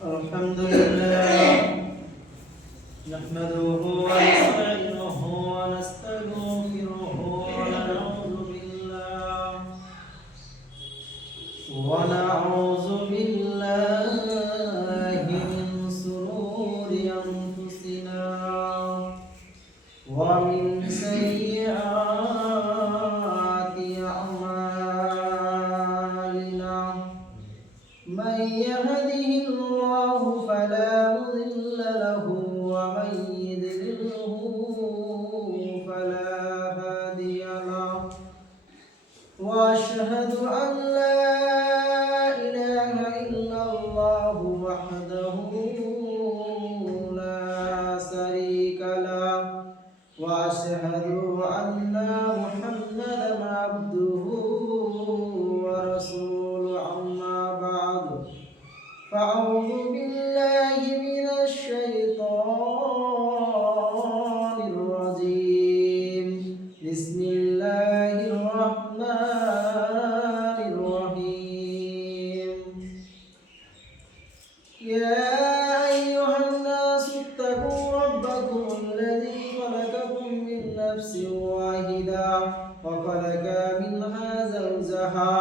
আলহামদুলিল্লাহ নাহমাদুহু ওয়া নাস্তাঈনুহু ওয়া নাস্তাগফিরুহু ওয়া নাউযু বিল্লাহি মিন শুরুরি আনফুসিনা ওয়া মিন সাইয়্যাতি আ'মালিনা মান ইয়াহদিহিল্লাহু ফালা মুদিল্লা লাহু ওয়া মান ইউদ্লিলহু ফালা হাদিয়া লাহু ওয়া আশহাদু আন লা ইলাহা ইল্লাল্লাহু ওয়াহদাহু লা শারীকা লাহু ওয়া আশহাদু আন্না মুহাম্মাদান আবদুহু ওয়া রাসূলুহু আম্মা বা'দু فأعوذ بالله من الشيطان الرجيم بسم الله الرحمن الرحيم يا أيها الناس اتقوا ربكم الذي خلقكم من نفس واحدة وخلق منها زوجها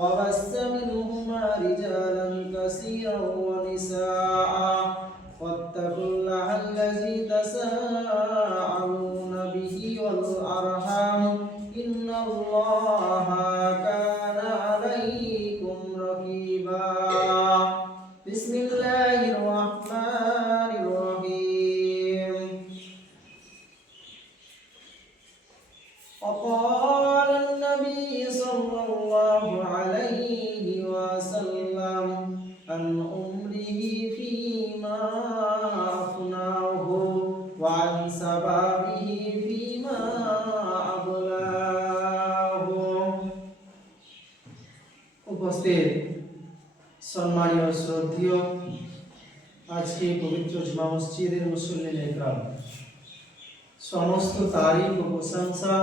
وبث منهما رجالا كثيرا ونساء واتقوا الله الذي تساءلون به والأرحام إن الله كان عليكم رقيبا بسم الله الرحمن الرحيم وقال النبي صلى الله عليه وسلم عن عمره فيما أفناه وعن شبابه فيما أبلاه উপস্থিত সম্মানীয় শ্রদ্ধেয় আজকে পবিত্র জুমা মসজিদের মুসল্লিন ইকরাম, সমস্ত তারিফ ও প্রশংসা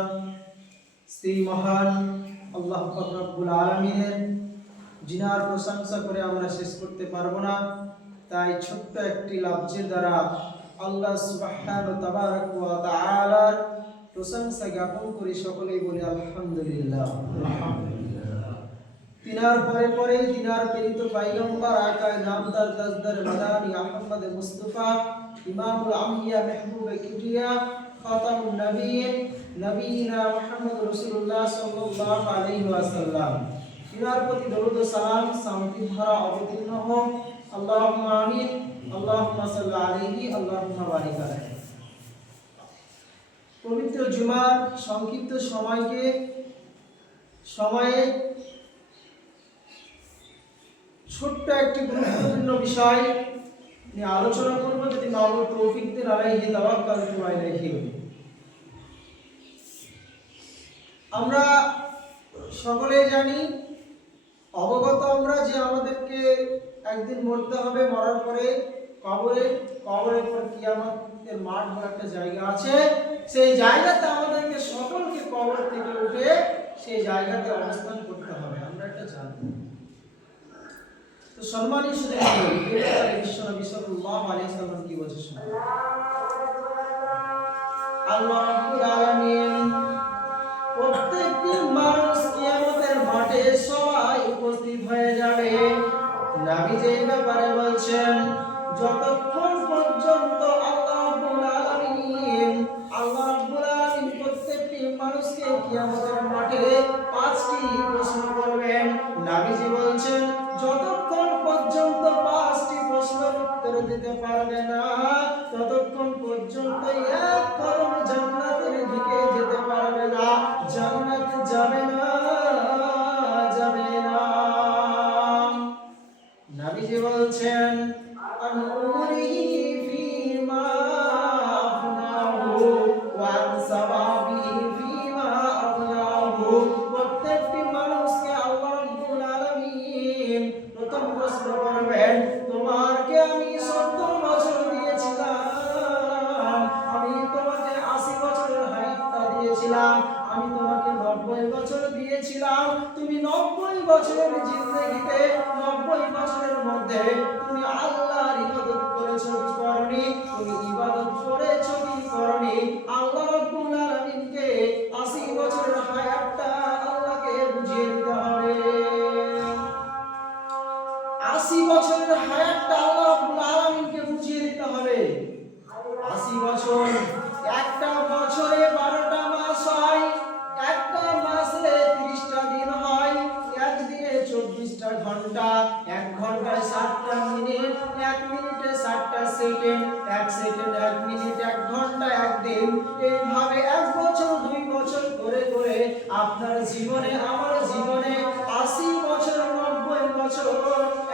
সেই মহান আল্লাহ পাক রব্বুল আলামিনের, যিনার প্রশংসা করে আমরা শেষ করতে পারবো না। তাই ছোট্ট একটি লাফজের দ্বারা আল্লাহ সুবহানাহু ওয়া তাআলার প্রশংসা জ্ঞাপন করে সকলেই বলি আলহামদুলিল্লাহ। তিনার পরে তিনার প্রেরিত পয়গম্বর আকায়ে নামদার তাজদার মাদানী আহমদ মুস্তাফা ইমামুল আম্বিয়া মাহবুবে কিবরিয়া খাতামুন নবিয়্যিন নবীনা মুহাম্মদ রাসূলুল্লাহ সাল্লাল্লাহু আলাইহি ওয়াসাল্লাম, তিনার প্রতি দরুদ ও সালাম শান্তির ধারা অবতীর্ণ হোক। আল্লাহুম্মা আমিন। আল্লাহুম্মা সাল্লি আলাইহি আল্লাহুম্মা বারিক আলাইহি। পবিত্র জুমার সংক্ষিপ্ত সময়ে ছোট্ট একটি গুরুত্বপূর্ণ বিষয় নিয়ে আলোচনা করব, যদি মাওলানা তৌফিক দেন আলাইহি তাওয়াক্কালতু ওয়া ইলাইহি। আমরা সকলেই জানি, অবগত আমরা যে আমাদেরকে একদিন মরতে হবে, মরার পরে কবরের পর কিয়ামতের মাঠ বলে একটা জায়গা আছে। সেই জায়গাতে আমাদেরকে সকলকে কবর থেকে উঠে সেই জায়গাতে অবস্থান করতে হবে, আমরা এটা জানি। তো সম্মানীয় বিশ্বনবী সাল্লাল্লাহু আলাইহি ওয়াসাল্লাম কি বলেছেন শুনুন। আল্লাহ রাব্বুল আলামিন প্রত্যেকটি মানুষ কিয়ামতের মাঠে সবাই উপস্থিত হয়ে যাবে। নবী যে ব্যাপারে বলছেন, যতক্ষণ পর্যন্ত আল্লাহ রাব্বুল আলামিন প্রত্যেকটি মানুষকে কিয়ামতের মাঠে 5টি প্রশ্ন করবেন। নবীজি বলছেন, যতক্ষণ পর্যন্ত 5টি প্রশ্নের উত্তর দিতে পারবে না, ততক্ষণ পর্যন্ত এক কদম জান্নাতের দিকে যেতে পারবে না, জান্নাতে যাবে না। নবীজি বলছেন, আন উমরিহি ফীমা আফনাহু ওয়া আন সাবাবিহি ফীমা আবলাহু। প্রত্যেকটি মানুষ দিয়েছিলাম, আমি তোমাকে 90 বছর দিয়েছিলাম, তুমি 90 বছরের জিন্দেগিতে 90 বছরের মধ্যে তুমি আল্লাহর ইবাদত করেছো কি করনি? তুমি ইবাদত করেছো কি করনি? আল্লাহ রাব্বুল আলামিনকে 80 বছরের হায়াতটা আল্লাহকে বুঝিয়ে দিতে হবে। 80 বছরের হায়াতটা আল্লাহ রাব্বুল আলামিনকে বুঝিয়ে দিতে হবে। 80 বছর, একটা বছরে 12টা মাস হয়, একটা মাসে 30টা দিন হয়, একদিনে 24টা ঘন্টা, এক ঘন্টায় 60টা মিনিট, এক মিনিটে 60টা সেকেন্ড, এক সেকেন্ড 1 মিনিট, এক ঘন্টা 1 দিন, এইভাবে 1 বছর 2 বছর করে করে আপনার জীবনে আমার জীবনে 80 বছর 90 বছর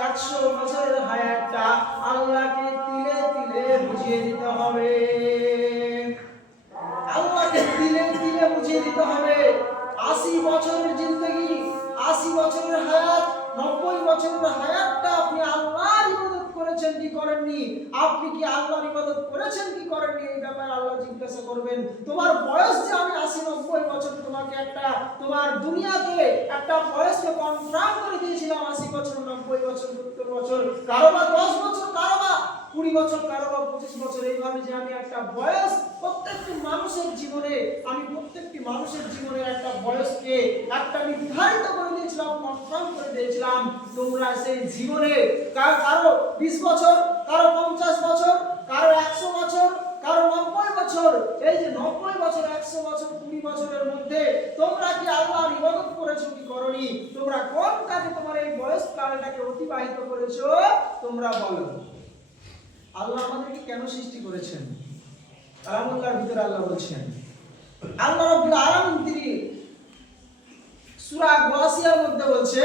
100 বছরের হায়াতটা আল্লাহকে তিলে তিলে বুঝিয়ে দিতে হবে। আল্লাহকে তিলে তিলে বুঝিয়ে দিতে হবে। 80 বছরের জিন্দেগি, 80 বছরের হায়াত, 90 বছরের হায়াতটা আপনি আল্লাহর ইবাদত করেছেন কি করেননি? আপনি কি আল্লাহর ইবাদত করেছেন কি করেননি? এই ব্যাপারে আল্লাহ জিজ্ঞাসা করবেন। তোমার বয়স যে আমি 80-90 বছর তোমাকে একটা তোমার দুনিয়াতে একটা বয়সকে কনফার্ম করে দিয়েছিলাম 80 বছর 90 বছর 70 বছর, কারো বা 10 বছর, কারো বা 20 বছর, কারো বা 25 বছর, এইভাবে যে আমি একটা বয়স প্রত্যেকটি মানুষের জীবনে, আমি প্রত্যেকটি মানুষের জীবনে একটা বয়সকে একটা নির্ধারিত করে দিয়েছিলাম, কনফার্ম করে দিয়েছিলাম। তোমরা সেই জীবনে কারো 20 বছর, কারো 50 বছর, কারো 100 বছর, কারো 90 বছর, এই যে 90 বছর 100 বছর 20 বছরের মধ্যে তোমরা কি আল্লাহর ইবাদত করেছো কি করনি? তোমরা কোন কাজে তোমার এই বয়স কালটাকে অতিবাহিত করেছো? তোমরা বলো। আল্লাহ আমাদেরকে কেন সৃষ্টি করেছেন? কালামুল্লাহর ভিতরে আল্লাহ বলছেন, আল্লাহ রাব্বুল আলামিন তিনি সূরা গাসিয়ার মধ্যে বলছে,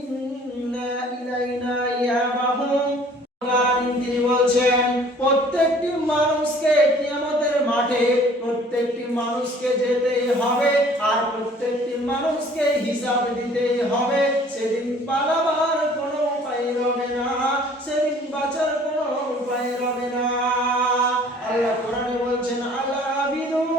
ইন্না ইলাইনা ইয়াবাহুম, তিনি বলছেন প্রত্যেকটি মানুষকে কিয়ামতের মাঠে প্রত্যেকটি মানুষকে যেতে হবে, আর প্রত্যেকটি মানুষকে হিসাব দিতে হবে। সেদিন পালাবার কোনো উপায় রবে না, সেদিন বাঁচার কোনো উপায় রবে না। আল্লাহ কোরআনে বলছেন, আল্লাহ আবিদুন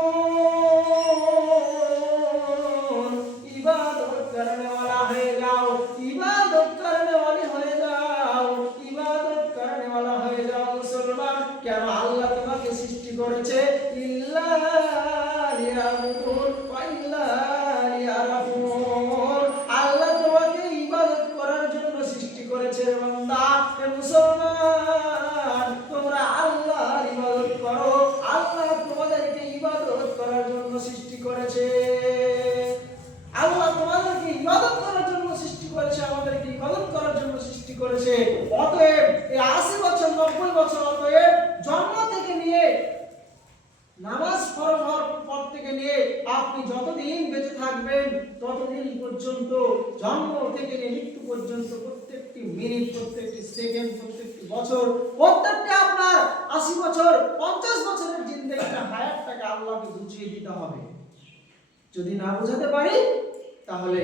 ইবাদত করনে ওয়ালা হয়ে যাও, ইবাদত করনে ওয়ালি হয়ে যাও, ইবাদত করনে ওয়ালা হয়ে যাও মুসলমান। কেন আল্লাহ তোমাকে সৃষ্টি করেছে? ইল্লা লিয়াবুদুন ওয়া ইল্লা লিয়ারাফুন। আল্লাহ তোমাকে ইবাদত করার জন্য সৃষ্টি করেছে। বান্দা, এ মুসলমান, তোমরা আল্লাহর ইবাদত করো। আল্লাহ তোমাদেরকে ইবাদত করার জন্য সৃষ্টি করেছে। আল্লাহ তোমাদেরকে ইবাদত করার জন্য সৃষ্টি করেছে, আমাদেরকে ইবাদত করার জন্য সৃষ্টি করেছে। অতএব এই 80 বছর 90 বছর, অতএব জন্ম থেকে নিয়ে নামাজ পড়ার পর থেকে নিয়ে আপনি যতদিন বেঁচে থাকবেন ততদিন পর্যন্ত, জন্ম থেকে নিয়ে মৃত্যু পর্যন্ত প্রত্যেকটি মিনিট, প্রত্যেকটি সেকেন্ড, প্রত্যেকটি বছর, প্রত্যেকটা আপনার 80 বছর 50 বছরের জিন্দেগিটা হায়াতটাকে আল্লাহকে বুঝিয়ে দিতে হবে। যদি না বোঝাতে পারি তাহলে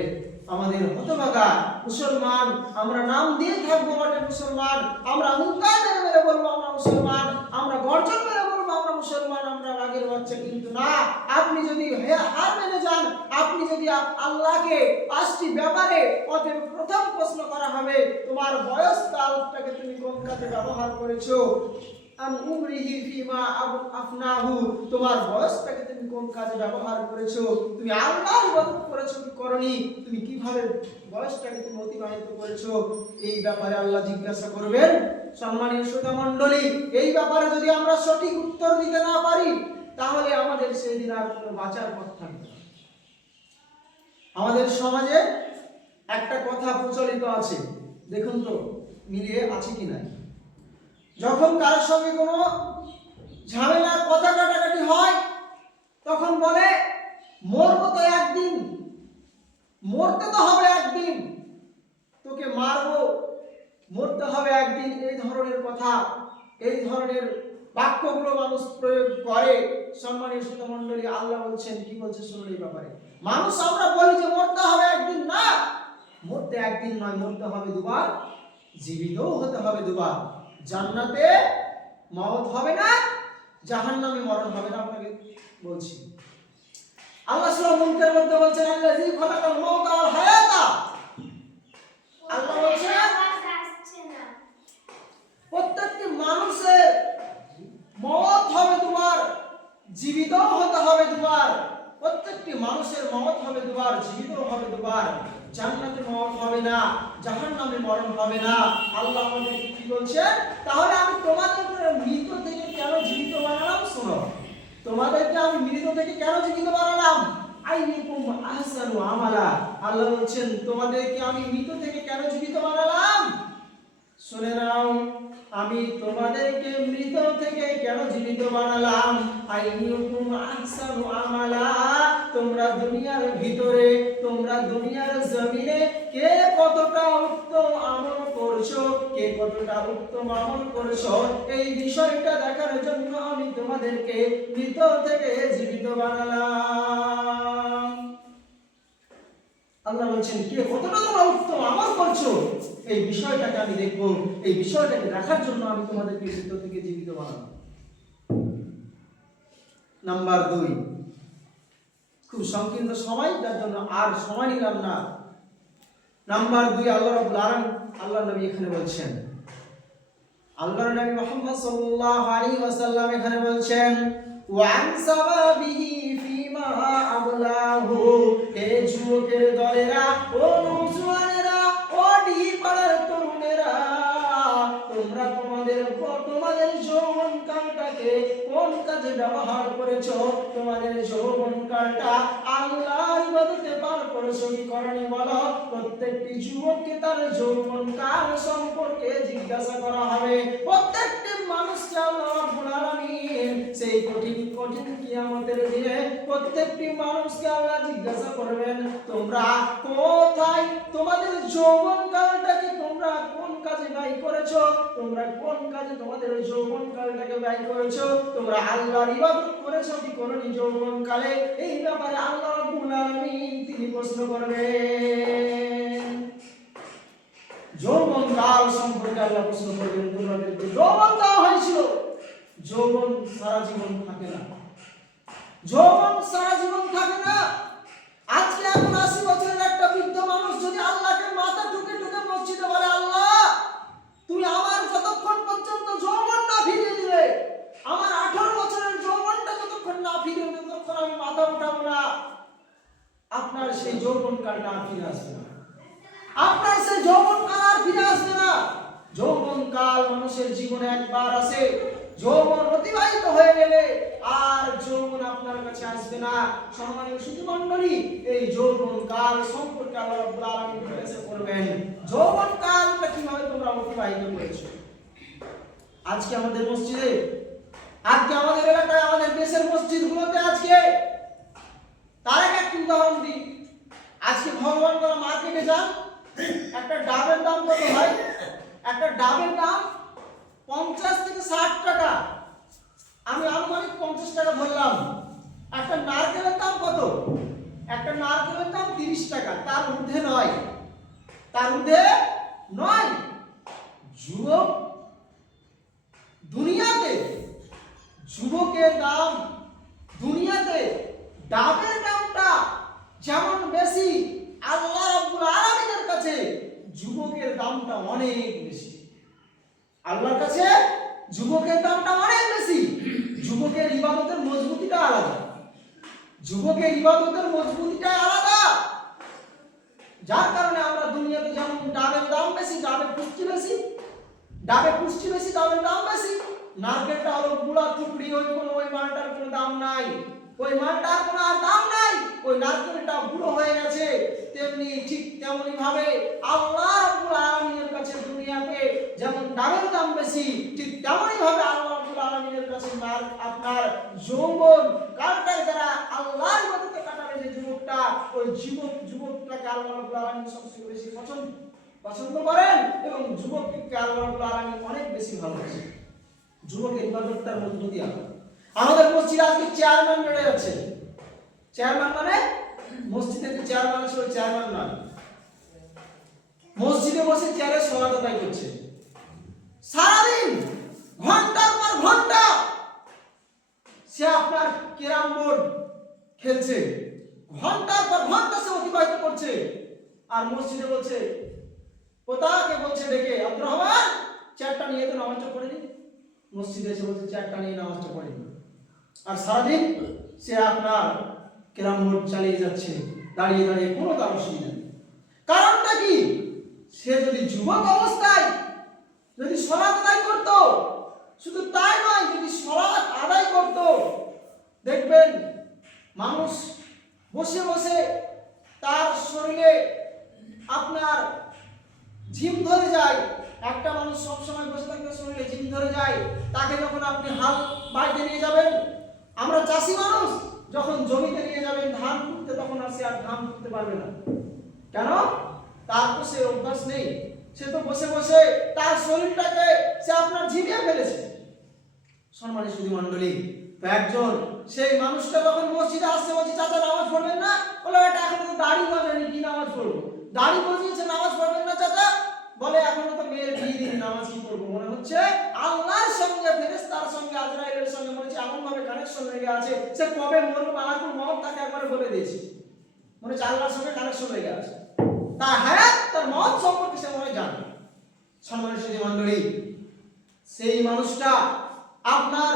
আমাদের হতভাগা মুসলমান, আমরা নাম দিয়ে থাকবো বটে মুসলমান, আমরা হুঙ্কার মেরে মেরে বলবো আমরা মুসলমান, আমরা গর্জন মেরে বলবো আমরা মুসলমান, আমরা রাগের বাচ্চা, কিন্তু না। আপনি যদি হার মেনে যান, আপনি যদি আল্লাহকে 5টি ব্যাপারে, অতএব প্রথম প্রশ্ন করা হবে তোমার বয়স কালটাকে তুমি কোন কাজে ব্যবহার করেছো? উমরিহি ফিমা আফনাহু, তোমার বয়সটাকে তুমি কোন কাজে ব্যবহার করেছো? তুমি আল্লাহর ইবাদত করেছো কি করনি? তুমি কিভাবে বয়সটাকে তুমি অতিবাহিত করেছো? এই ব্যাপারে আল্লাহ জিজ্ঞাসা করবেন। সম্মানীয় শ্রোতা মণ্ডলী, এই ব্যাপারে যদি আমরা সঠিক উত্তর দিতে না পারি তাহলে আমাদের সেদিন আর কোনো বাঁচার পথ থাকবে না। আমাদের সমাজে একটা কথা প্রচলিত আছে, দেখুন তো মিলিয়ে আছে কিনা। যখন কারোর সঙ্গে কোনো ঝামেলার কথা কাটাকাটি হয় তখন বলে মরবো তো একদিন, মরতে তো হবে একদিন, তোকে মারবো, মরতে হবে একদিন। এই ধরনের কথা, এই ধরনের বাক্যগুলো মানুষ প্রয়োগ করে। সম্মানীয় শ্রোতা মণ্ডলী, আল্লাহ বলছেন, কি বলছে শুনুন এই ব্যাপারে। মানুষ আমরা বলি যে মরতে হবে একদিন, না, মরতে একদিন নয়, মরতে হবে দুবার, জীবিতও হতে হবে দুবার। জান্নাতে মওত হবে না, জাহান্নামে মরণ হবে না, আপনাকে বলছি। আল্লাহ সূরা মুলকের মধ্যে বলছেন আল্লাযী খালাকাল মাউতা ওয়াল হায়াতা, আল্লাহ বলছেন প্রত্যেকটি মানুষের মওত হবে দুবার, জীবিত হতে হবে দুবার। প্রত্যেকটি মানুষের মওত হবে দুবার, জীবিত হবে দুবার। জান্নাতে মওত হবে না, জাহান্নামে মরণ হবে না। আল্লাহ আমাদের কি বলছেন? তাহলে আমি তোমাদেরকে মৃত থেকে কেন জীবিত বানালাম? শোনো, তোমাদেরকে আমি মৃত থেকে কেন জীবিত বানালাম? আইয়ুকুম আহসানু আমালা। আল্লাহ বলছেন তোমাদেরকে আমি মৃত থেকে কেন জীবিত বানালাম? শুনে নাও, আমি তোমাদেরকে মৃত থেকে কেন জীবিত বানালাম? আইয়ুকুম আহসানু আমালা। তোমরা দুনিয়ার ভিতরে, তোমরা দুনিয়ার জমিনে কে কতটা উত্তম আমল করছো, কে কতটা উত্তম আমল করছো, এই বিষয়টা দেখার জন্য আমি তোমাদেরকে মৃত থেকে জীবিত বানালাম। আল্লাহ বলছেন কে কতটা তোমরা উত্তম আমল করছো, এই বিষয়টাকে আমি দেখবো, এই বিষয়টাকে দেখার জন্য আমি তোমাদেরকে মৃত থেকে জীবিত বানাবো। নাম্বার 2, খুব সংকীর্ণ সময়, যার জন্য আর সময় নিলাম না। নাম্বার 2, আল্লাহ রাব্বুল আলামিন, আল্লাহর নবী এখানে বলছেন, আল্লাহর নবী মুহাম্মদ সাল্লাল্লাহু আলাইহি ওয়াসাল্লাম এখানে বলছেন ওয়ান সাবাবিহি ফিমা আবলাহু। হে যুবকের দলেরা, ও নওজোয়ানেরা, ও ডিপাড়ার তরুণেরা, তোমরা তোমাদের যৌবনকালটাকে কোন কাজে ব্যবহার করেছো? তোমাদের যৌবনকালটা আল্লাহর ইবাদতে পার করেছো কি করনি বলো? প্রত্যেকটি যুবককে তার যৌবনকাল সম্পর্কে জিজ্ঞাসা করা হবে। প্রত্যেকটি মানুষকে আল্লাহ রাব্বুল আলামিন সেই কঠিন কঠিন কিয়ামতের দিনে প্রত্যেকটি মানুষকে আল্লাহ জিজ্ঞাসা করবেন, তোমরা কোথায় তোমাদের যৌবনকালটাকে তোমরা কোন কাজে ব্যয় করেছো? তোমরা কোন কাজে তোমাদের যৌবনকালটাকে ব্যয় করেছো? তোমরা আল্লাহর ইবাদত করেছো কি করনি যৌবনকালে? এই ব্যাপারে আল্লাহ রাব্বুল আলামিন তিনি প্রশ্ন করবেন। যৌবনকাল সম্পর্কে আল্লাহ প্রশ্ন করবেন। তোমাদেরকে যৌবন দেওয়া হয়েছিল, যৌবন সারা জীবন থাকে না, যৌবন সারা জীবন থাকে না। আজকে এখন 80 বছরের একটা বৃদ্ধ মানুষ যদি আল্লাহকে মাথা ঠুকে ঠুকে মসজিদে বলে, আল্লাহ তুমি আমার যতক্ষণ পর্যন্ত যৌবন না ফিরিয়ে দিবে, আমার 18 বছরের যৌবনটা যতক্ষণ না ফিরিয়ে দিবে ততক্ষণ আমি মাথা উঠাবো না, আপনার সেই যৌবনকালটা আর ফিরে আসবে না, আপনার সেই যৌবনকাল আর ফিরে আসবে না। যৌবনকাল মানুষের জীবনে একবার আসে, যৌবন অতিবাহিত হয়ে গেলে আর যৌবন আপনার কাছে আসবে না। সম্মানিত সুধীমণ্ডলী, এই যৌবনকাল সম্পর্কে আল্লাহ রাব্বুল আলামিন জিজ্ঞাসা করবেন, যৌবনকালটা কিভাবে তোমরা অতিবাহিত করেছো? আজকে আমাদের মসজিদে, আজকে আমাদের এলাকায়, আমাদের দেশের মসজিদগুলোতে আজকে তার একটা উদাহরণ দিই। আজকে ভগবান করা মার্কেটে যান, একটা ডাবের দাম কত হয়? একটা ডাবের দাম 50 থেকে 60 টাকা, আমি আনুমানিক 50 টাকা ধরলাম। একটা নারকেলের দাম কত? একটা নারকেলের দাম 30 টাকা, তার ঊর্ধ্বে নয়, তার ঊর্ধ্বে নয়। যুবক দুনিয়াতে, যুবকের দাম দুনিয়াতে ডাবের দামটা যেমন বেশি, আল্লাহ রাব্বুল আলামিনের কাছে যুবকের দামটা অনেক বেশি। আল্লাহর কাছে যুবকের দামটা অনেক বেশি। যুবকের ইবাদতের মজবুতিটা আলাদা, যুবকের ইবাদতের মজবুতিটা আলাদা। যার কারণে আমরা দুনিয়াতে যেমন ডাবের দাম বেশি, ডাবের পুষ্টি বেশি, ডাবের পুষ্টি বেশি, ডাবের দাম বেশি। নারকেলটা হলো পুরা টুকরি, ওই মালটার কোনো দাম নাই, ওই মালটার কোনো আর দাম নাই, ওই নারকেলটা বুড়ো হয়ে গেছে। তেমনি ঠিক তেমনি ভাবে আল্লাহ রাব্বুল আলামিনের কাছে দুনিয়াতে যেমন ডাবের দাম বেশি, ঠিক তেমনি ভাবে আল্লাহ রাব্বুল আলামিনের কাছে আপনার যৌবন কালটার যারা আল্লাহর ইবাদতে কাটাবে যে যুবকটা, ওই যুবকটাকে আল্লাহ রাব্বুল আলামিন সবচেয়ে বেশি পছন্দ করেন এবং যুবককে আল্লাহ রাব্বুল আলামিন অনেক বেশি ভালোবাসেন। যুবকের ইবাদতটার মজবুতি আলাদা। আমাদের মসজিদে আজকে চেয়ারম্যান বেড়ে যাচ্ছে। চেয়ারম্যান মানে মসজিদে যে চেয়ারম্যান আছে ওই চেয়ারম্যান নয়, মসজিদে বসে চেয়ারে সহায়তাই করছে, সারাদিন ঘন্টার পর ঘন্টা সে আপনার ক্যারাম বোর্ড খেলছে, ঘন্টার পর ঘন্টা সে অতিবাহিত করছে, আর মসজিদে বলছে, পোতাকে বলছে ডেকে, আব্দুর রহমান চেয়ারটা নিয়ে তো নামাজটা পড়ে নি। মসজিদে এসে বলছে চেয়ারটা নিয়ে নামাজটা পড়ে নি। আর সারাদিন সে আপনার ক্যারাম বোর্ড চালিয়ে যাচ্ছে, দাঁড়িয়ে দাঁড়িয়ে, কোনো তার অসুবিধা নেই। কারণটা কি? সে যদি যুবক অবস্থায় যদি সালাত আদায় করত, শুধু তাই নয়, যদি সালাত আদায় করত, দেখবেন মানুষ বসে বসে তার শরীরে আপনার ঝিম ধরে যায়। একটা মানুষ সবসময় বসে থাকলে শরীরে ঝিম ধরে যায়। তাকে যখন আপনি হাল বাড়িতে নিয়ে যাবেন, আমরা চাষি মানুষ, যখন জমিতে নিয়ে যাবেন ধান কুটতে, তখন আর সে আর ধান কুটতে পারবে না। কেন? তার তো সে অভ্যাস নেই। সে তো বসে বসে তার শরীরটাকে সে আপনার ঝিমিয়ে ফেলেছে। সম্মানিত সুধী মণ্ডলী, তো একজন সেই মানুষটা যখন মসজিদে আসছে, বলছে চাচা নামাজ পড়বেন না? বলে এটা এখনো তো দাড়ি গজায়নি, কি নামাজ পড়বো? দাড়ি গজিয়েছে, নামাজ পড়বেন না চাচা? বলে এখনো তো মেয়ের বিয়ে দিন, নামাজ কি করবো? মনে হচ্ছে আল্লাহর সঙ্গে, ফেরেশতার সঙ্গে, আজরাইলের সঙ্গে মনে হচ্ছে এমন ভাবে কানেকশন লেগে আছে, সে কবে মরবে মালাকুল মউত তাকে একবারে বলে দিয়েছে। মনে হচ্ছে আল্লাহর সঙ্গে কানেকশন লেগে আছে, তার হায়াত তার মওত সম্পর্কে সে মনে জানে। সম্মানিত সুধী মণ্ডলী, সেই মানুষটা আপনার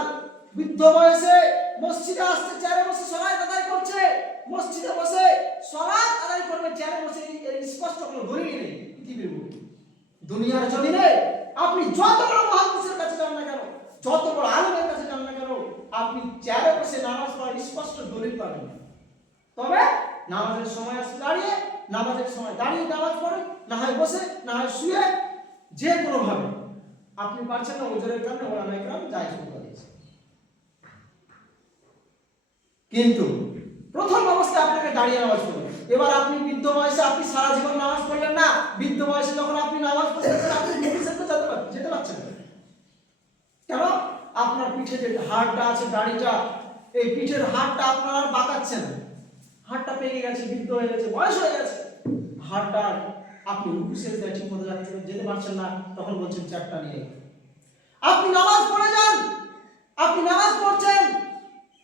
বৃদ্ধ বয়সে মসজিদে আসছে, চেয়ারে বসে সালাত আদায় করছে। মসজিদে বসে সালাত আদায় করবে, চেয়ারে বসে, এর স্পষ্ট কোনো দলিল নেই পৃথিবীর বুকে। দুনিয়ার জমিনে আপনি যত বড় মুহাদ্দিসের কাছে যান না কেন, যত বড় আলেমের কাছে যান না কেন, আপনি চেয়ারে বসে নামাজ পড়ার স্পষ্ট দলিল পাবেন না। তবে নামাজের সময় আসলে দাঁড়িয়ে, নামাজের সময় দাঁড়িয়ে নামাজ পড়ে, না হয় বসে, না হয় শুয়ে, যে কোনো ভাবে আপনি পারছেন না, ওজনের কারণে ওলামায়ে কেরাম জায়েজ করে দিয়েছে। কিন্তু প্রথম অবস্থায় আপনাকে দাঁড়িয়ে নামাজ পড়তে হবে। এবার আপনি বৃদ্ধ বয়সে আপনি সারা জীবন নামাজ পড়লেন না, বৃদ্ধ বয়সে যখন আপনি নামাজ পড়তেছেন, আপনি মসজিদে যেতে পারছেন না। কেন? আপনার পিঠে যে হাড়টা আছে, দাড়িটা, এই পিঠের হাড়টা আপনার আর বাঁকাচ্ছে না, হাড়টা পেকে গেছে, বৃদ্ধ হয়ে গেছে, বয়স হয়ে গেছে, হাড়টা আপনি রুকু সেজদায় ঠিক মতো যেতে পারছেন না, তখন বলছেন চারটা নিয়ে। আপনি নামাজ পড়ে যান, আপনি নামাজ পড়ছেন,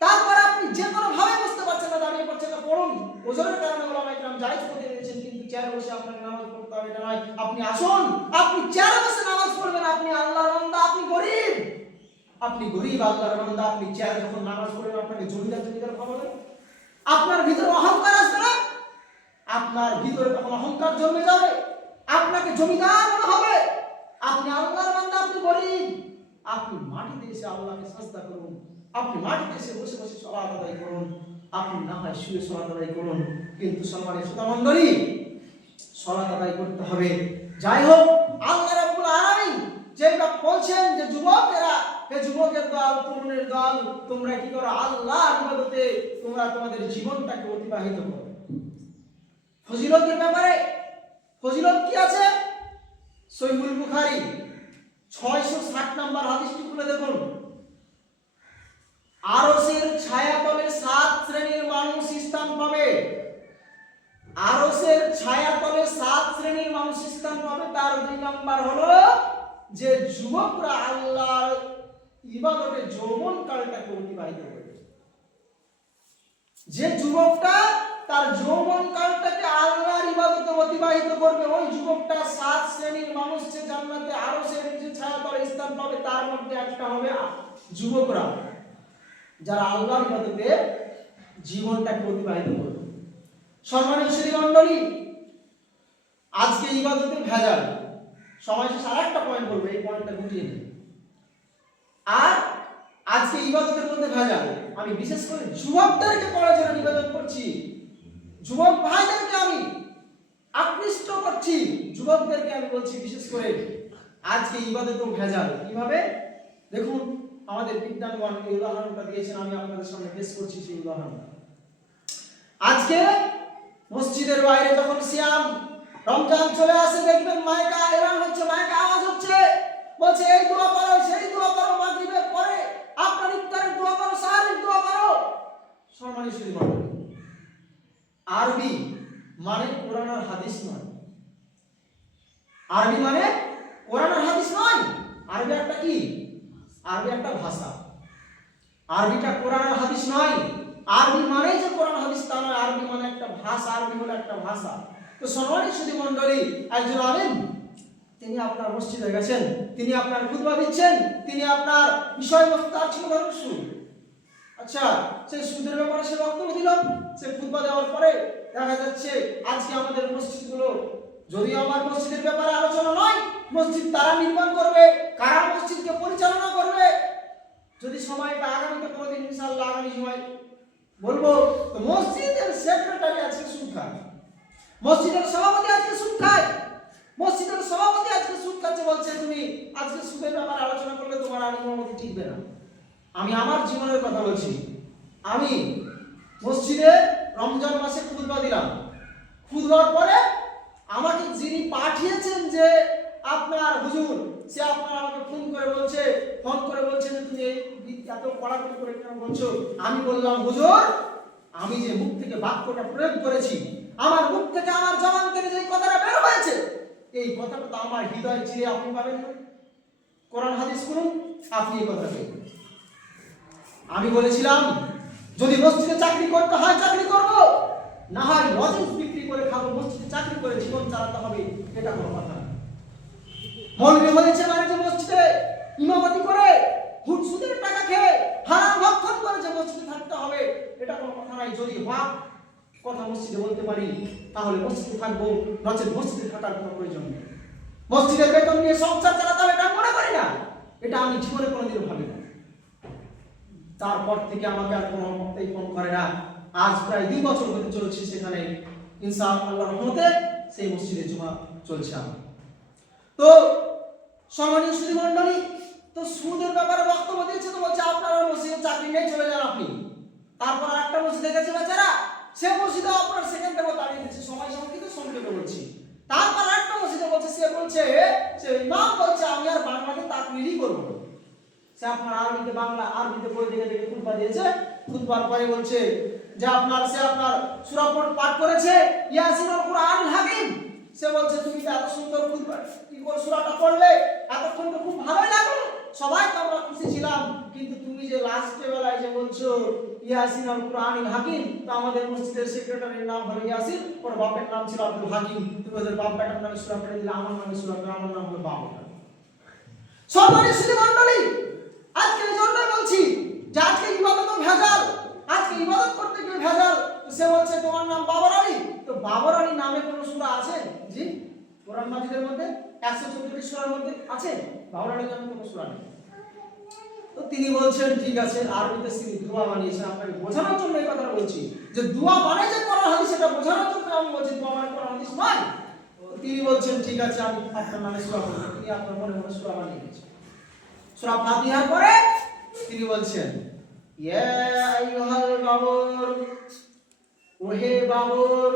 তারপর আপনি যে কোনো ভাবে বুঝতে পারছেন না, দাঁড়িয়ে পড়ছেন না, পড়ুন। ওজনের কারণে ওলামায়ে কেরাম জায়েজ করে দিয়েছেন, কিন্তু চেয়ারে বসে আপনাকে নামাজ পড়তে হবে এটা নয়। আপনি আসুন, আপনি চেয়ারে বসে নামাজ পড়বেন, আপনি আল্লাহর বান্দা, আপনি গরীব, আপনি গরীব আল্লাহর বান্দা। আপনি চেয়ারে যখন নামাজ পড়বেন, আপনাকে জমিদার ভাবা হবে, আপনার ভিতরে অহংকার আসবে না, আপনার ভিতরে তখন অহংকার জন্মে যাবে, আপনাকে জমিদার মনে হবে। আপনি আল্লাহর বান্দা, আপনি গরীব, আপনি মাটিতে এসে আল্লাহকে সাজদা করুন, আপনি মাটিতে এসে বসে বসে সালাত আদায় করুন, আপনি না হয় শুয়ে সালাত আদায় করুন। কিন্তু সম্মানিত শ্রোতা মণ্ডলী, সালাত আদায় করতে হবে। যাই হোক, আল্লাহ রাব্বুল আলামিন যেটা বলছেন যে যুবকেরা, হে যুবকের দল, তরুণের দল, তোমরা কি করো? আল্লাহর ইবাদতে তোমরা তোমাদের জীবনটাকে অতিবাহিত করো। ফজিলতের ব্যাপারে ফজিলত কি আছে? সহিহুল বুখারী 660 নম্বর হাদিসটি খুলে দেখুন। আরশের ছায়াতলে 7 শ্রেণীর মানুষ স্থান পাবে। আরশের ছায়াতলে 7 শ্রেণীর মানুষ স্থান পাবে। তার 2 নাম্বার হলো যে যুবকরা আল্লাহর ইবাদতে যৌবনকালটাকে অতিবাহিত করবে। যে যুবকটা তার যৌবনকালটাকে আল্লাহর ইবাদতে অতিবাহিত করবে, ওই যুবকটা 7 শ্রেণীর মানুষ যে জান্নাতে আরশের যে ছায়াতলে স্থান পাবে, তার মধ্যে একটা হবে যুবকরা যারা আল্লাহর ইবাদতে জীবনটাকে অতিবাহিত করবে। সম্মানিত সুধী মণ্ডলী, আজকে ইবাদতে ভেজাল। সময় শেষে আরেকটা পয়েন্ট বলবো, এই পয়েন্টটা গুটিয়ে নিন। আর আজকে ইবাদতের মধ্যে ভেজাল। আমি বিশেষ করে যুবকদেরকে করার জন্য নিবেদন করছি, যুবক ভাইদেরকে আমি আকৃষ্ট করছি, যুবকদেরকে আমি বলছি বিশেষ করে, আজকে ইবাদতেও ভেজাল। কিভাবে? দেখুন, আমাদের বিজ্ঞানগণ এই উদাহরণটা দিয়েছেন, আমি আপনাদের সামনে পেশ করছি সেই উদাহরণটা। আজকে মসজিদের বাইরে যখন সিয়াম রমজান চলে আসে, দেখবেন মাইকা এলান হচ্ছে, মাইকা আওয়াজ হচ্ছে, বলছে এই দোয়া করো, সেই দোয়া করো, মাগরিবের পরে আপনার ইফতারের দোয়া করো, সাহারির দোয়া করো। সম্মানিত সুধী মণ্ডলী, আরবি মানে কোরআন আর হাদিস নয়। আরবি মানে কোরআন আর হাদিস নয়। আরবি একটা কি? আরবি একটা ভাষা। আরবিটা কোরআন আর হাদিস নয়। আরবি মানে যে কোরআন হাদিস তা নয়। আরবি মানে ভাষা, আরবি হলো একটা ভাষা। তো সম্মানিত সুধী মণ্ডলী, একজন আলেম তিনি আপনার মসজিদে গেছেন, তিনি আপনার খুতবা দিচ্ছেন, তিনি আপনার বিষয়বস্তু তার ছিল ধরুন সুদ। আচ্ছা, সেই সুদের ব্যাপারে সে বক্তব্য দিল। সে খুতবা দেওয়ার পরে দেখা যাচ্ছে আজকে আমাদের মসজিদগুলো, যদিও আমার মসজিদের ব্যাপারে আলোচনা নয়, মসজিদ তারা নির্মাণ করবে, কারা মসজিদকে পরিচালনা করবে, যদি সময় পায় আগামীতে কোনোদিন ইনশাআল্লাহ আগামী সময় বলবো। তো মসজিদের সেক্রেটারি আজকে সুদ খায়, মসজিদের সভাপতি আজকে সুদ খায়, মসজিদের সভাপতি আজকে সুদ খাচ্ছে, বলছে তুমি আজকে সুদের ব্যাপারে আলোচনা করলে তোমার আলিমতি টিকবে না। আমি আমার জীবনের কথা বলছি। আমি মসজিদে রমজান মাসে খুতবা দিলাম। খুতবার পরে আমাকে যিনি পাঠিয়েছেন যে আপনার হুজুর, সে আপনার আমাকে ফোন করে বলছে যে তুমি এত কড়াকড়ি করে কেন বলছো? আমি বললাম, হুজুর, আমি যে মুখ থেকে বাক্যটা প্রয়োগ করেছি, আমার মুখ থেকে, আমার জবান থেকে যে কথাটা বের হয়েছে, এই কথাটা তো আমার হৃদয় চিরে আপনি পাবেন না। কোরআন হাদিস করুন, আপনি এই কথা পেয়ে। আমি বলেছিলাম যদি মসজিদে চাকরি করতে হয় চাকরি করব, না হয় লজেন্স বিক্রি করে খাবো, মসজিদে চাকরি করে জীবন চালাতে হবে, এটা কোনো কথা না। মৌলবি হয়েছে মানে যে মসজিদে ইমামতি করে সুদের টাকা খেয়ে হারাম ভক্ষণ করে যে মসজিদে থাকতে হবে, এটা কোনো কথা নাই। যদি হক কথা মসজিদে বলতে পারি তাহলে মসজিদে থাকবো, নচেত মসজিদে থাকার কোনো প্রয়োজন নেই। মসজিদের বেতন নিয়ে সংসার চালাতে হবে এটা মনে করি না, এটা আমি জীবনে কোনোদিনও ভাবি না। তারপর থেকে আমাকে আর কোনো বক্তাই ফোন করে না। আজ প্রায় 2 বছর হতে চলছে সেখানে ইনশাআল্লাহ আল্লাহর রহমতে সেই মসজিদে জুমা চলছে আমার। তো সম্মানীয় সুধী মণ্ডলী, তো সুদের ব্যাপারে বক্তব্য দিয়েছে, তো বলছে আপনার মসজিদে চাকরি নেই, চলে যান আপনি। তারপর একটা মসজিদে গেছে বেচারা, সে মসজিদে আপনার সেকেন্ড টাইমও তাড়িয়ে দিচ্ছে, সময় সংক্ষিপ্ত সংক্ষেপে বলছি। তারপর একটা মসজিদে বলছে, সে ইমাম বলছে আমি আর বাংলাতে তাকরিরই করব না। সে আপনার আরবিতে বই দেখে খুতবা দিয়েছে। খুতবার পরে বলছে যে সে আপনার সূরা পাঠ করেছে, ইয়াসিনুল কুরআনুল হাকিম। সে বলছে তুমি তো এত সুন্দর খুতবা সূরাটা পড়লে, এতক্ষণ তো খুব ভালোই লাগলো, সবাই তো আমরা খুশি ছিলাম, কিন্তু তুমি যে লাস্টে বেলায় যে বলছো ইয়াসিনুল কুরআনুল হাকিম, তো আমাদের মসজিদের সেক্রেটারির নাম হলো ইয়াসিন, ওর বাপের নাম ছিল আব্দুল হাকিম, তুমি ওদের বাপ বেটার নামে সূরা পড়ে দিলে, আমার নামে সূরা পড়ে, আমার নাম হলো বাবা। সম্মানিত সুধী মণ্ডলী, আজকে এই জন্যই বলছি যে আজকে ইবাদত ভেজাল, আজকে ইবাদত করতে গিয়ে ভেজাল। সে বলছে তোমার নাম বাবর আলী, তো বাবর আলী নামে কোনো সূরা আছে? জি, কোরআন মাজিদের মধ্যে 134 সূরার মধ্যে আছে, বাবর আলী নামে কোনো সূরা নেই। তো তিনি বলছেন ঠিক আছে, আরবিতে তিনি দোয়া বানিয়েছেন, আপনাকে বোঝানোর জন্য এই কথাটা বলছি যে দোয়া মানে যে কোরআন হাদিস, সেটা বোঝানোর জন্য আমি বলছি, দোয়া মানে কোরআন হাদিস নয়। তিনি বলছেন ঠিক আছে আমি আপনার নামে সূরা পড়ব, তিনি আপনার মনে মনে সূরা বানিয়ে দিয়েছেন। সূরা ফাতিহার পরে তিনি বলছেন ইয়া আইয়ুহাল বাবর, ওহে বাবর,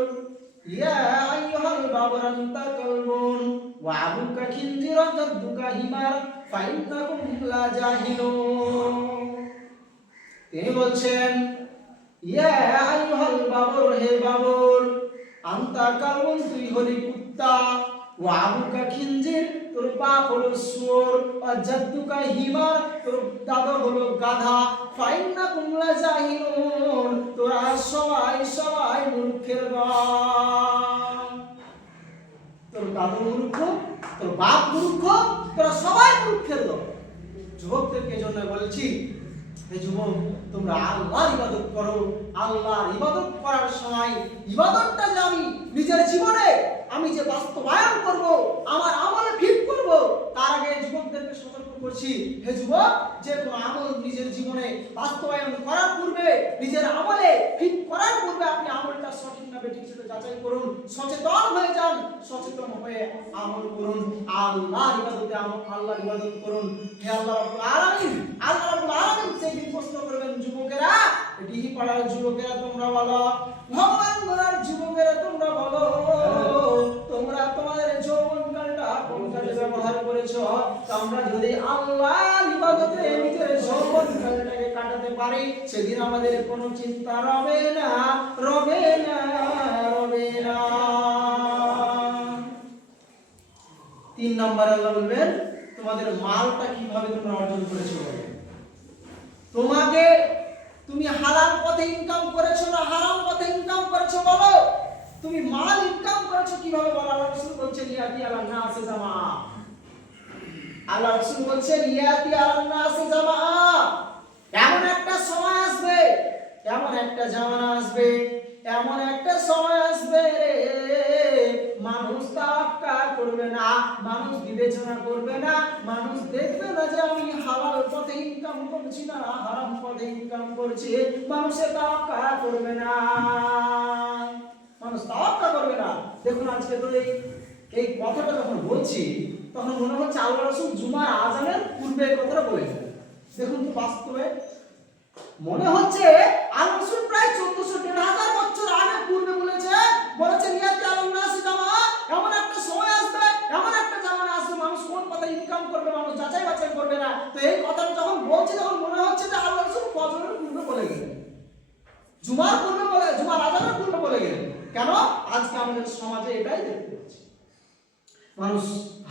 ইয়া আইয়ুহাল বাবর আনতা কলবুন ওয়া আবুকা খিনজির জাদ্দুকা হিমার ফাইন্নাকুম লা জাহিলুন। তিনি বলছেন ইয়া আইয়ুহাল বাবর, হে বাবর, আনতা কলবুন, তুই হলি কুত্তা, ওয়া আবুকা খিনজির, তোর বাপ হলো শুয়োর, আর জাদ্দুকা হিমার, তোর দাদা হলো গাধা, ফাইন্নাকুম লা জাহিলুন, তোরা সবাই মূর্খের দল। তোর দাদু মূর্খ, তোর বাপ মূর্খ, তোরা সবাই মূর্খের দল। যুবকদেরকে জন্য বলছি, হে যুবক, তোমরা আল্লাহর ইবাদত করো। আল্লাহর ইবাদত করার সময় ইবাদতটা যে আমি নিজের জীবনে আমি যে বাস্তবায়ন করব, আমার আমলে ফিট করব, তার আগে যুবকদেরকে সতর্ক করছি, হে যুবক, যে কোনো আমল নিজের জীবনে বাস্তবায়ন করার পূর্বে, নিজের আমলে ফিট করার পূর্বে আপনি আমলটা সঠিক না বেঠিক সেটা যাচাই করুন, সচেতন হয়ে যান, সচেতন হয়ে আমল করুন, আল্লাহর ইবাদতে আল্লাহর ইবাদত করুন। হে আল্লাহ রাব্বুল আলামিন, আল্লাহ রাব্বুল আলামিন সেদিন প্রশ্ন করবেন, যুবকেরা, ডিহি পাড়ার যুবকেরা তোমরা বলো, ভগবান গড়ার যুবকেরা তোমরা বলো, তোমরা তোমাদের যৌবনকালটা কোন কাজে ব্যবহার করেছো? আমরা যদি আল্লাহর ইবাদতে নিজের যৌবনকালটাকে কাটাতে পারি, সেদিন আমাদের কোনো চিন্তা রবে না। 3 নম্বরে আল্লাহ বলবেন তোমাদের মালটা কিভাবে তোমরা অর্জন করেছো। তুমি হালাল পথে ইনকাম করেছো না হারাম পথে ইনকাম করেছো বলো। তুমি মাল ইনকাম করেছো কিভাবে বলো? আল্লাহ রাসূল বলছেন ইয়াতি আলান নাসি জামা। আল্লাহ রাসূল বলছেন ইয়াতি আলান নাসি জামা। এমন একটা সময় আসবে, এমন একটা জামানা আসবে, এমন একটা সময় আসবে রে, মানুষ তাওয়াক্কা করবে না, মানুষ বিবেচনা করবে না, মানুষ দেখবে না যে আমি হালাল পথে ইনকাম করছি না হারাম পথে ইনকাম করছি, মানুষের তাওয়াক্কা করবে না, মানুষ তাওয়াক্কা করবে না। দেখুন আজকে তো এই কথাটা যখন বলছি তখন মনে হচ্ছে আল্লাহ রাসূল জুমার আজানের পূর্বে কথাটা বলেছেন। দেখুন তো বাস্তবে মনে হচ্ছে আল্লাহ রাসূল প্রায় 1400-1500 বছর আগে পূর্বে বলেছেন ইয়াতি আলান নাসি জামা। এমন একটা সময় আসবে, এমন একটা জামানা আসবে, মানুষ কোন পথে ইনকাম করবে মানুষ যাচাই বাছাই করবে না। তো এই কথাটা যখন বলছি তখন মনে হচ্ছে যে আল্লাহ রাসূল ফজরের পূর্বে বলে গেলেন, জুমার পূর্বে বলে, জুমার আজানের পূর্বে বলে গেলেন। কেন? আজকে আমাদের সমাজে এটাই দেখতে পাচ্ছি, মানুষ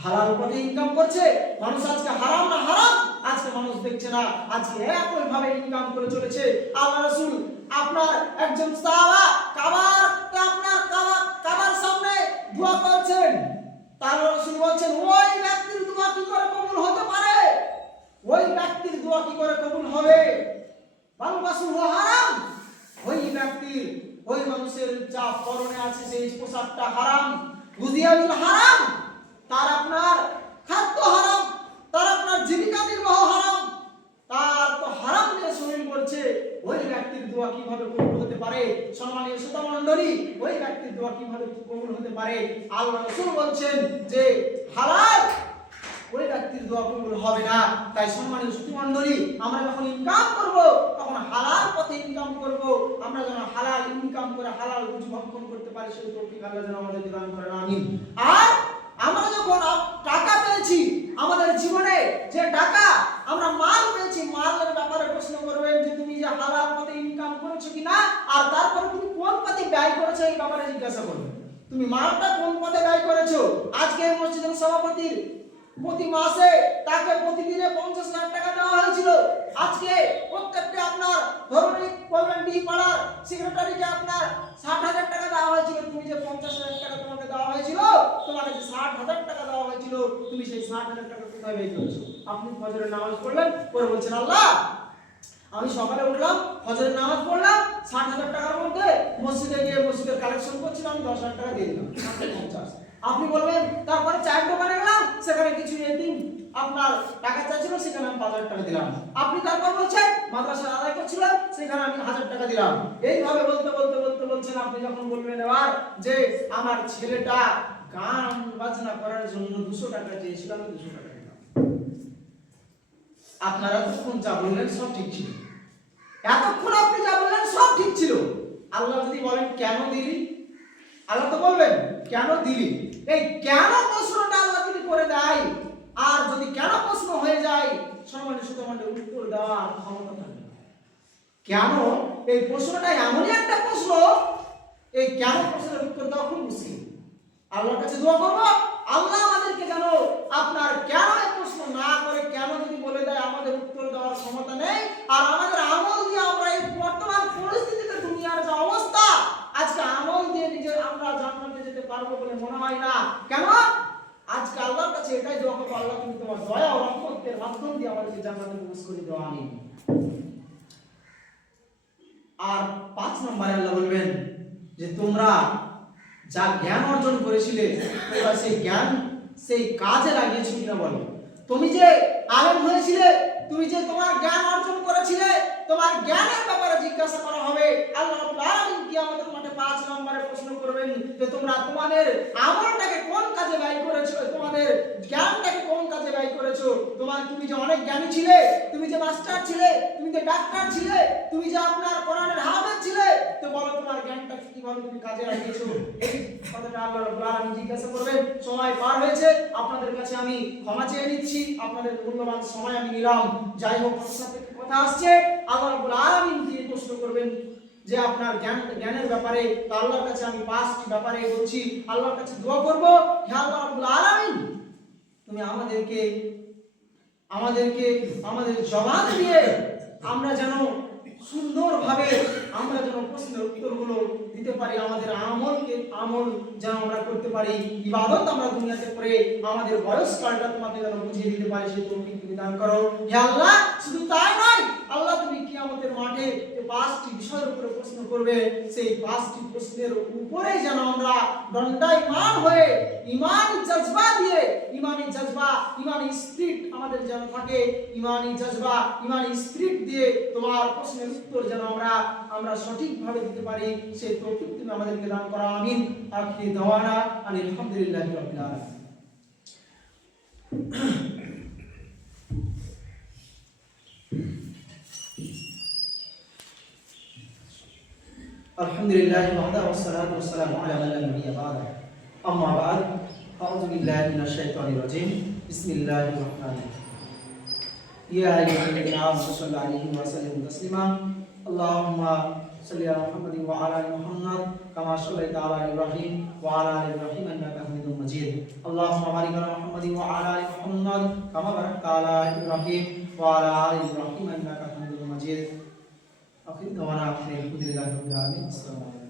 হালাল পথে ইনকাম করছে, মানুষ আজকে হারাম না হারাম আজকে মানুষ দেখছে না, আজকে একই ভাবে ইনকাম করে চলেছে। আল্লাহ রাসূল আপনার একজন সাহাবা কাবার সামনে দোয়া করছেন, তার রাসূল বলছেন ওই ব্যক্তির দোয়া কি করে কবুল হতে পারে, ওই ব্যক্তির দোয়া কি করে কবুল হবে? বালবাসু হারাম, ওই ব্যক্তির, ওই মানুষের যা পরনে আছে সেই পোশাকটা হারাম, গুজিয়াবিল হারাম, তার আপনার খাদ্য হারাম, তার আপনার জীবিকা নির্বাহ হারাম, তার তো হারাম দিয়ে শরীর করছে, ওই ব্যক্তির দোয়া কিভাবে কবুল হতে পারে? সম্মানীয় শ্রোতা মণ্ডলী, ওই ব্যক্তির দোয়া কিভাবে কবুল হতে পারে? আল্লাহ রাসূল বলছেন যে হালাল, ওই ব্যক্তির দোয়া কবুল হবে না। তাই সম্মানীয় শ্রোতা মণ্ডলী, আমরা যখন ইনকাম করব তখন হালাল পথে ইনকাম করব, আমরা যেন হালাল ইনকাম করে হালাল রুজি ভক্ষণ করতে পারি, সেই তৌফিক আল্লাহ যেন আমাদের দান করেন, আমিন। আর আমরা যখন টাকা পেয়েছি, আমাদের জীবনে যে টাকা আমরা মাল পেয়েছি, মালের ব্যাপারে প্রশ্ন করবেন যে তুমি যে হালাল পথে ইনকাম করেছো কিনা, আর তারপরে তুমি কোন পথে ব্যয় করেছো এই ব্যাপারে জিজ্ঞাসা করবেন। তুমি মালটা কোন পথে ব্যয় করেছো? আজকে মসজিদের সভাপতির প্রতি মাসে তাকে প্রতিদিনে 50,000 টাকা দেওয়া হয়েছিল, আজকে প্রত্যেকটা আপনার ধরুন কল্যাণী পাড়ার সেক্রেটারিকে আপনার 60,000 টাকা দেওয়া হয়েছিল। তুমি যে 50,000 টাকা তোমাকে দেওয়া হয়েছিল, তোমাকে যে 60,000 টাকা দেওয়া হয়েছিল, তুমি সেই 60,000 টাকা কোথায় ব্যয় করেছো? আপনি ফজরের নামাজ পড়লেন, পরে বলছেন আল্লাহ আমি সকালে উঠলাম, ফজরের নামাজ পড়লাম, 60,000 টাকার মধ্যে মসজিদে গিয়ে মসজিদের কালেকশন করছিলাম, আমি 10,000 টাকা দিয়ে দিলাম, 50। আপনি বলবেন তারপরে চায়ের দোকানে গেলাম, সেখানে কিছু এতিম আপনার টাকা চাইছিল, সেখানে আমি 5,000 টাকা দিলাম। আপনি তারপর বলছেন মাদ্রাসা আদায় করছিলাম, সেখানে আমি 1,000 টাকা দিলাম। এইভাবে বলতে বলতে বলতে বলছেন আপনি যখন বলবেন এবার যে আমার ছেলেটা গান বাজনা করার জন্য 200 টাকা চেয়েছিল, আমি 200 টাকা দিলাম। আপনারা তখন যা বললেন সব ঠিক ছিল, এতক্ষণ আপনি যা বললেন সব ঠিক ছিল। আল্লাহ যদি বলেন কেন দিলি, আল্লাহ তো বলবেন কেন দিলি। এই কেন প্রশ্নটা আল্লাহ যদি করে দেয়, আর যদি কেন প্রশ্ন হয়ে যায়, সম্মানিত শ্রোতামণ্ডলী উত্তর দেওয়ার ক্ষমতা থাকে না। কেন এই প্রশ্নটা এমনই একটা প্রশ্ন, এই কেন প্রশ্নের উত্তর দেওয়া খুব মুশকিল। আল্লাহর কাছে দোয়া করব আল্লাহ আমাদেরকে যেন আপনার কেন এই প্রশ্ন না করে, কেন যদি বলে দেয় আমাদের উত্তর দেওয়ার ক্ষমতা নেই, আর আমাদের আমল দিয়ে আমরা এই বর্তমান পরিস্থিতিতে দুনিয়ার যে অবস্থা, আজকে আমল দিয়ে নিজে আমরা জান্নাতে যেতে পারবো বলে মনে হয় না। কেন? আজকে আল্লাহর কাছে এটাই দোয়া করব, আল্লাহ তুমি তোমার দয়া ও রহমতের মাধ্যম দিয়ে আমাদেরকে জান্নাতে প্রবেশ করে দাও, আমিন। আর 5 নম্বরে আল্লাহ বলবেন যে তোমরা যা জ্ঞান অর্জন করেছিলে তোমরা সেই জ্ঞান সেই কাজে লাগিয়েছো কিনা বলো। তুমি যে আলেম হয়েছিলে, তুমি যে তোমার জ্ঞান অর্জন করেছিলে, তোমার জ্ঞানের ব্যাপারে জিজ্ঞাসা করা হবে। আল্লাহ রাব্বুল আলামিন কিয়ামতের মাঠে 5 নম্বরে প্রশ্ন করবেন যে তোমরা তোমাদের আমলটাকে কোন কাজে ব্যয় করেছো, তোমাদের জ্ঞানটাকে কোন কাজে ব্যয় করেছো। তুমি যে অনেক জ্ঞানী ছিলে, তুমি যে মাস্টার ছিলে, তুমি যে ডাক্তার ছিলে, তুমি যে আপনার কোরআনের হাফেজ ছিলে, তো বলো তোমার জ্ঞানটাকে কিভাবে তুমি কাজে লাগিয়েছো। এই কথাটা আল্লাহ রাব্বুল আলামিন জিজ্ঞাসা করবেন। সময় পার হয়েছে, আপনাদের কাছে আমি ক্ষমা চেয়ে নিচ্ছি, আপনাদের মূল্যবান সময় আমি নিলাম। যাই হোক, কথা আসছে আল্লাহ রাব্বুল আলামিন দিয়ে প্রশ্ন করবেন যে আপনার জ্ঞানের ব্যাপারে। তো আল্লাহর কাছে আমি 5টি ব্যাপারে বলছি, আল্লাহর কাছে দোয়া করব, হে আল্লাহ রাব্বুল আলামিন তুমি আমাদেরকে আমাদের জবান দিয়ে আমরা যেন সুন্দরভাবে আমরা যেন প্রশ্নের উত্তরগুলো দিতে পারি, আমাদের আমল যেন আমরা করতে পারি, ইবাদত আমরা দুনিয়াতে করে আমাদের বয়সকালটা তোমাকে যেন বুঝিয়ে দিতে পারি, সেই তৌফিক তুমি দান করো হে আল্লাহ। শুধু তাই নয় আল্লাহ, তুমি কিয়ামতের মাঠে যে 5টি বিষয়ের উপরে প্রশ্ন করবে, সেই 5টি প্রশ্নের উপরে যেন আমরা দণ্ডায়মান হয়ে ইমানি জজবা দিয়ে, ইমানি জজবা, ইমানি স্পিরিট আমাদের যেন থাকে, ইমানি জজবা, ইমানি স্পিরিট দিয়ে তোমার প্রশ্নের উত্তর যেন আমরা সঠিকভাবে দিতে পারি, সেই তৌফিক তুমি আমাদেরকে দান করো। আমিন। আখিরি দাওয়ানা আলহামদুলিল্লাহি রাব্বিল আলামিন। আলহামদুলিল্লাহি ওয়াহদা ওয়াসসালাতু ওয়াসসালামু আলা মান লা নাবিয়্যা বা'দা। আম্মা বা'দ। আউযু বিল্লাহি মিনাশ শাইতানির রাজীম। বিসমিল্লাহির রাহমানির রাহিম। ইয়া আইয়ুহাল্লাযীনা আমানু সাল্লু আলাইহি ওয়া সাল্লিমু তাসলিমা। আল্লাহুম্মা সাল্লি আলা মুহাম্মাদিন ওয়া আলা আলি মুহাম্মাদ কামা সাল্লাইতা আলা ইব্রাহিম ওয়া আলা আলি ইব্রাহিম ইন্নাকা হামিদুম মাজিদ। আল্লাহুম্মা বারিক আলা মুহাম্মাদিন ওয়া আলা আলি মুহাম্মাদ কামা বারাকতা আলা ইব্রাহিম ওয়া আলা আলি ইব্রাহিম ইন্নাকা হামিদুম মাজিদ। আখির দাওয়ানা আলহামদুলিল্লাহি রাব্বিল আলামিন। আসসালামু আলাইকুম।